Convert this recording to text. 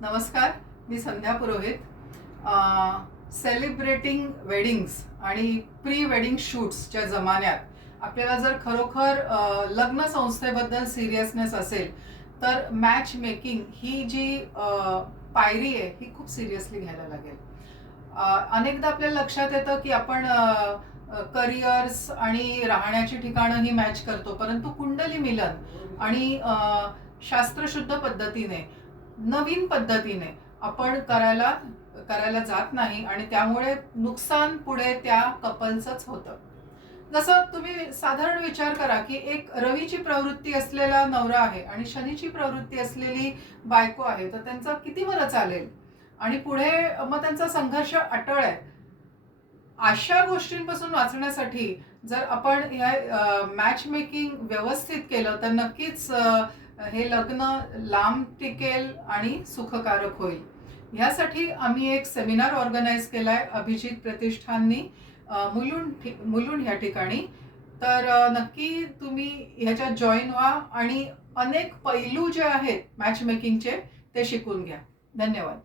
नमस्कार, मी संध्या पुरोहित. Celebrating weddings आणि pre wedding शूट्सच्या जमान्यात आपल्याला जर खरोखर लग्न संस्थेबद्दल सिरियसनेस असेल तर मॅच मेकिंग ही जी पायरी आहे ही खूप सिरियसली घ्यायला लागेल. अनेकदा आपल्याला लक्षात येतं की आपण करिअर्स आणि राहण्याची ठिकाणं ही मॅच करतो, परंतु कुंडली मिलन आणि शास्त्रशुद्ध पद्धतीने नवीन पद्धतीने आपण करायला जात नाही आणि त्यामुळे नुकसान पुढे त्या कपलचंच होतं. जसं तुम्ही साधारण विचार करा की एक रवीची प्रवृत्ती असलेला नवरा आहे आणि शनीची प्रवृत्ती असलेली बायको आहे, तर त्यांचं किती बरं चालेल आणि पुढे मग त्यांचा संघर्ष अटळ आहे. अशा गोष्टींपासून वाचण्यासाठी जर आपण मॅच मेकिंग व्यवस्थित केलं तर नक्कीच हे लग्न लांब टिकेल आणि सुखकारक होईल. ह्यासाठी आम्ही एक सेमिनार ऑर्गनाईज केलाय अभिजित प्रतिष्ठाननी मुलुंड ह्या ठिकाणी. तर नक्की तुम्ही ह्याच्यात जॉईन व्हा आणि अनेक पैलू जे आहेत मॅच मेकिंगचे ते शिकून घ्या. धन्यवाद.